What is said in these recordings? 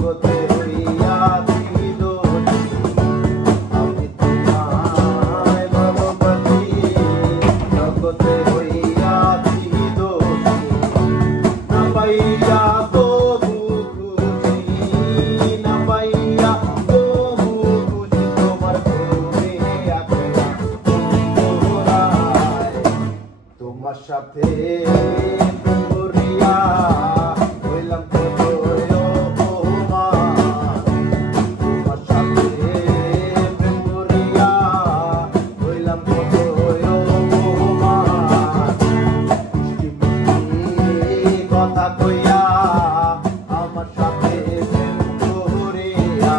জগতে হইয়াছি দোষী, আমি তোমায় ভালোবাসি, জগতে হইয়াছি দোষী, না পাইয়া তবু খুশি, না পাইয়া তবু খুশি, তোমার প্রেমে একলা দোহরায়, তোমার সাথে প্রেম করিয়া হইলাম কত অপমান, তোমার সাথে প্রেম করিয়া হইলাম কত অপমান, মিষ্টি মিষ্টি কথা কইয়া আমার সাথে প্রেম করিয়া,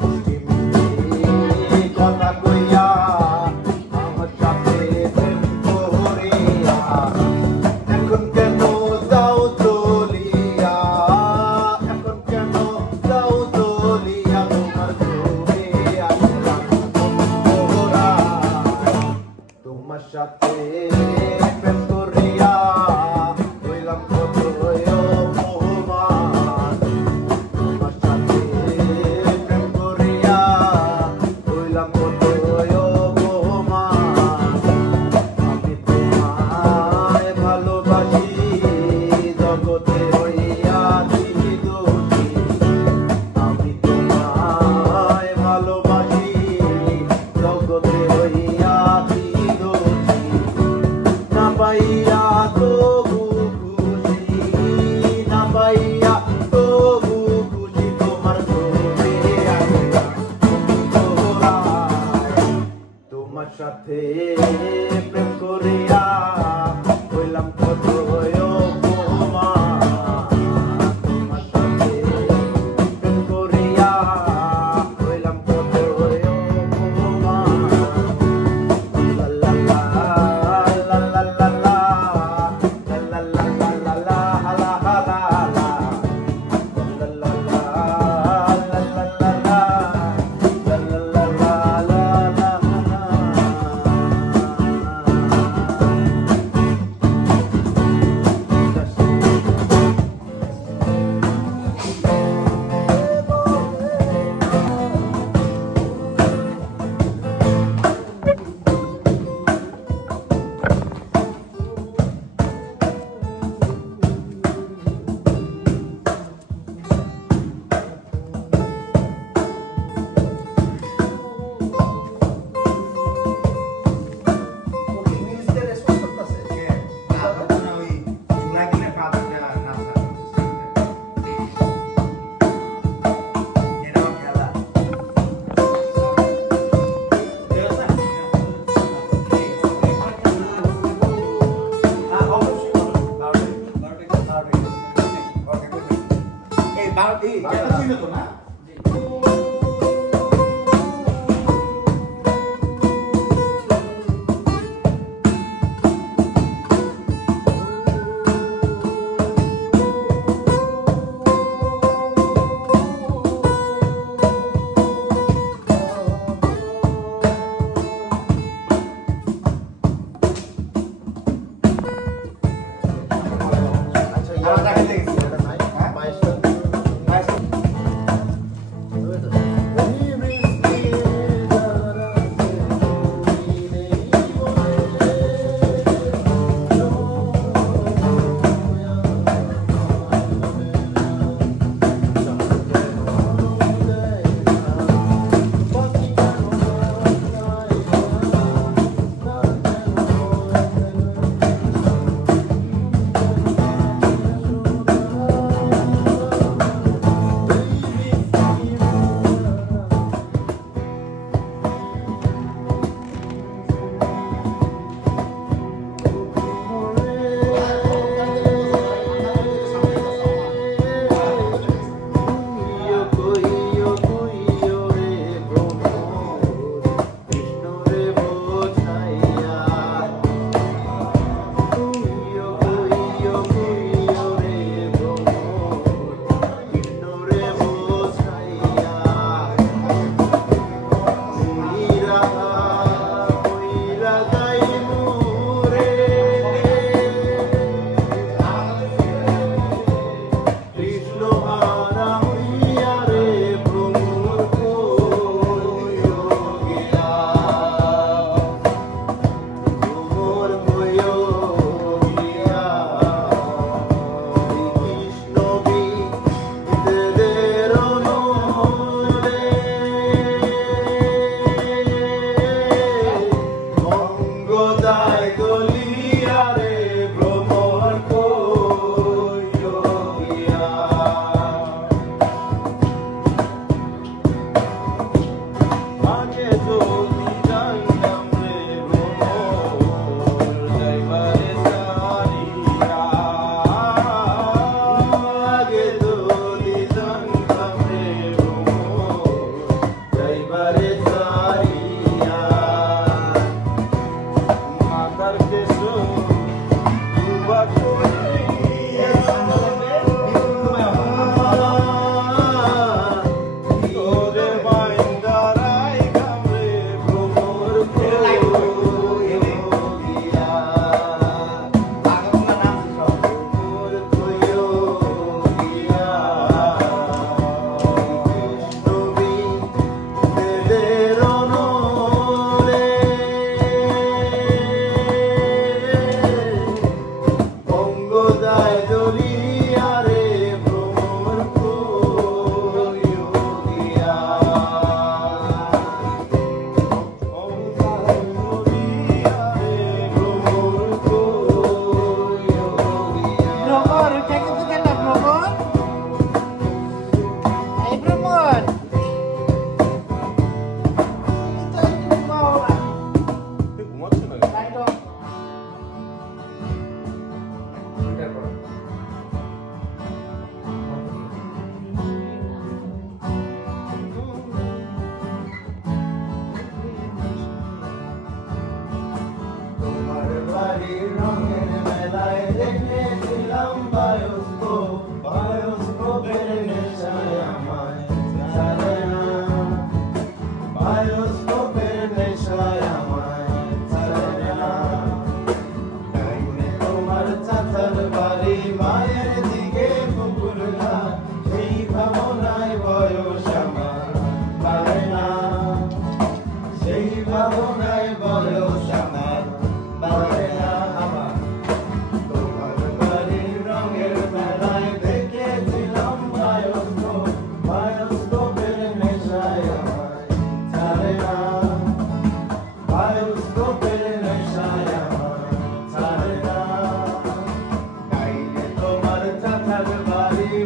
মিষ্টি মিষ্টি কথা কইয়া আমার সাথে প্রেম করিয়া, এখন কেন যাও চলিয়া, এখন কেন যাও চলিয়া, তোমার প্রেমে আসলাম দোহরায়, তোমার সাথে প্রেম করিয়া হইলাম কত অপমান, তোমার সাথে প্রেম করিয়া হইলাম কত অপমান, আমি তোমায় ভালোবাসি, জগতে হইয়াছি দোষী, আমি তোমায় ভালোবাসি, জগতে হইয়াছি দোষী, না পাইয়া তবু খুশি, না পাইয়া তবু খুশি, তোমার প্রেমে আসলাম দোহরায়, তোমার সাথে প্রেম করিয়া হইলাম কত অপমান, তোমার সাথে প্রেম করিয়া হইলাম কত অপমান, লা লা লা লা লা লা লা, লা লা লা লা লা লা লা লা লা, লা লা লা লা লা লা লা, লা লা লা লা লা লা।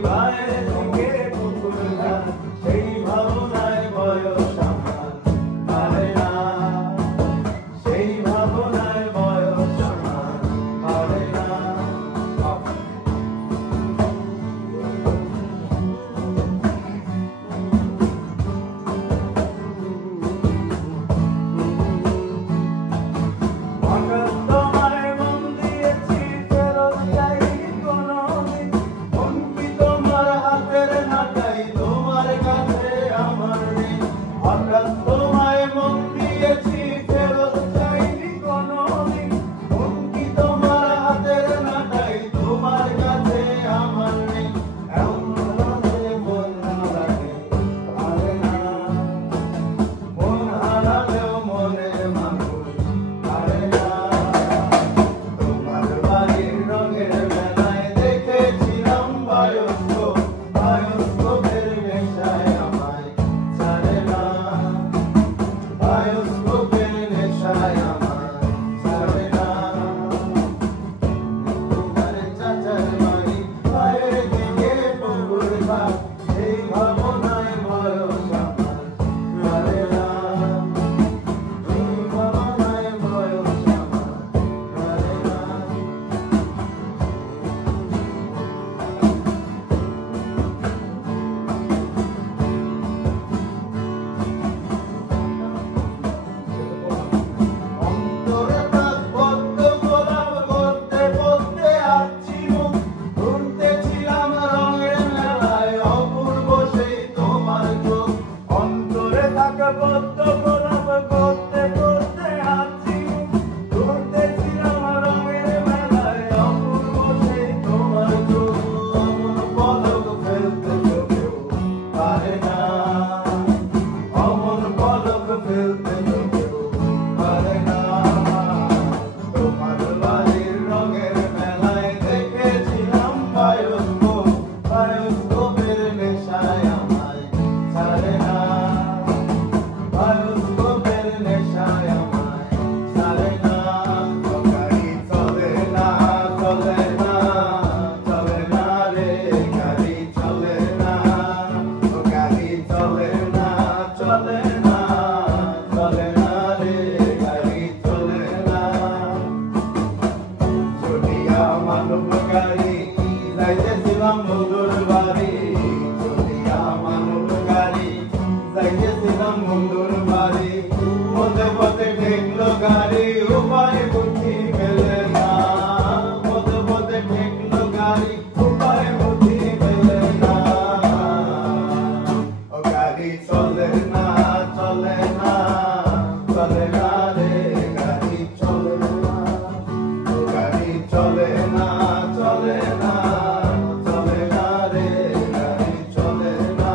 বাইরে থেকে পুকুর ঘাট সেই ভাবনায় বয়স আমার পারে না সেই ভাবনায় বয়স আমার পারে না তোমায় মন দিয়েছি ফেরত চাইনি কোনোদিন মন কি তোমার হাতের নাটাই তোমার কাছে আমার নেই হঠাৎ তোমায় মন দিয়েছি ফেরত চাইনি কোনোদিন মন কি তোমার হাতের নাটাই তোমার কাছে আমার নেই এমন ভাবে মন লাগে পারে না মন হারালেও মনে মানুষ পারে না তোমার বাড়ির রঙের মেলায় দেখেছিলাম বায়োস্কোপের নেশায় আমায় ছাড়ে না বায়োস্কোপের নেশায় আমায় ছাড়ে না তোমার চাচার বাড়ি বাইরে থেকে পুকুর ঘাট সেই ভাবনায় বয়স আমার পারে না সেই ভাবনায় বয়স আমার পারে না অন্তরে তাক বদ্ধ গোলাপ করতে করতে আসছি মুখ ঘুরতেছিলাম রঙের মেলায় অপূর্ব সেই তোমার চোখ অন্তরে তাক বদ্ধ গোলাপ করতে করতে আসছি মুখ ঘুরতেছিলাম রঙের মেলায় অপূর্ব সেই তোমার চোখ অমন পলক ফেলতে চোখেও পারে না অমন পলক ফেলতে চোখেও পারে না তোমার বাড়ির রঙের মেলায় দেখেছিলাম বায়োস্কোপের নেশায় আমায় ছাড়ে না বায়োস্কোপের নেশায় আমায় ছাড়ে না গাড়ি চলে না চলে না চলে না রে গাড়ি চলে না গাড়ি চলে না চলে না চলে না রে গাড়ি চলে না চলিয়া মানব গাড়ি যাইতেছিলাম বন্ধুর বাড়ি চলিয়া মানব গাড়ি যাইতেছিলাম বন্ধুর বাড়ি পথে পথে ঠেকলো গাড়ি উপায় বুদ্ধি পেলে না পথে পথে ঠেকলো গাড়ি উপায় বুদ্ধি পেলে না ও গাড়ি চলে না চলে না চলে না রে গাড়ি চলে না ও গাড়ি চলে না চলে না চলে না রে গাড়ি চলে না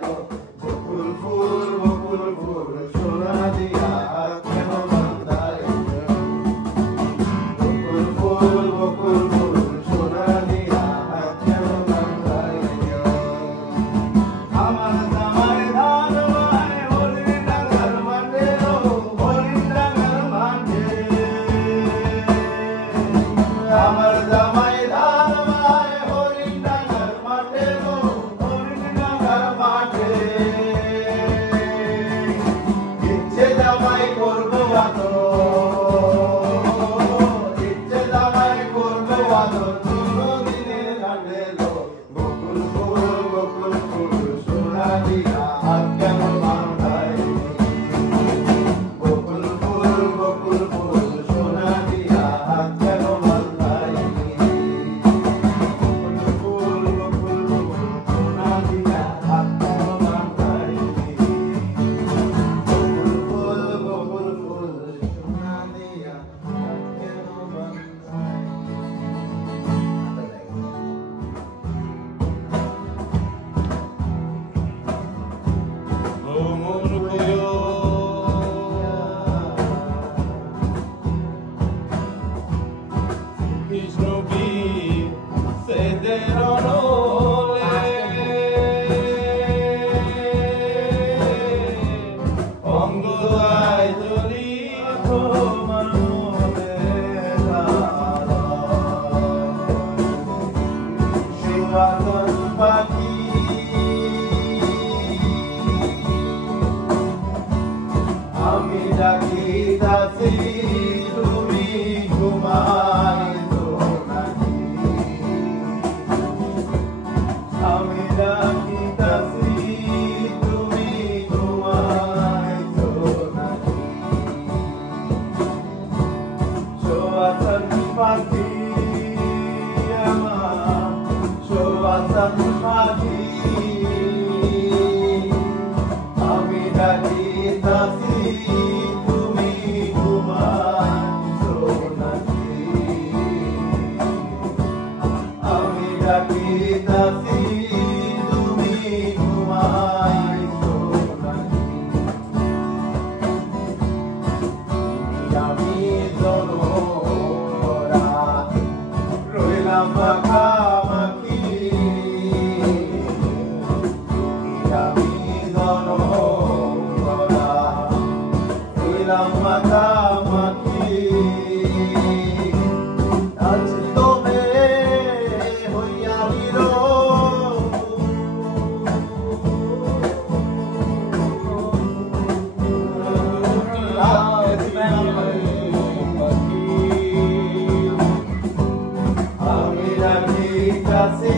এলো বকুল ফুল সোনা দিয়া কেন বাঁধাই বকুল ফুল সোনা দিয়া কেন বাঁধাই আমার জামাই ধান মায় হরিণ ডাঙ্গার মাঠে হরিণ ডাঙ্গার মাঠে আমার জামাই ধান মায় হরিণ ডাঙ্গার মাঠে হরিণ ডাঙ্গার মাঠে ইচ্ছে জামাই করবো আদর ইচ্ছে জামাই করবো আদর দিনের ঘাটেলো বকুল ফুল সোনা দিয়া কেন বাঁধাই বকুল ফুল সোনা দিয়া কেন বাঁধাই বকুল ফুল সোনা দিয়া কেন বাঁধাই বকুল ফুল সোনা দিয়া কেন আমি ডাকিতাছি তুমি ঘুমাইছো নাকি আমি ডাকিতাছি তুমি ঘুমাইছো নাকি সোয়াসান পাখি আমার সোয়াসান পাখি আমি ডাকিতাছি তুমি ঘুমাইছো নাকি আমি ডাকিতাছি তুমি ঘুমাইছো নাকি আমি জনরা রইলাম মাখামাখি আমি জনরা রইলাম মাখামাখি আজ তোমে হইয়া নিরো আমি রাখি কাছে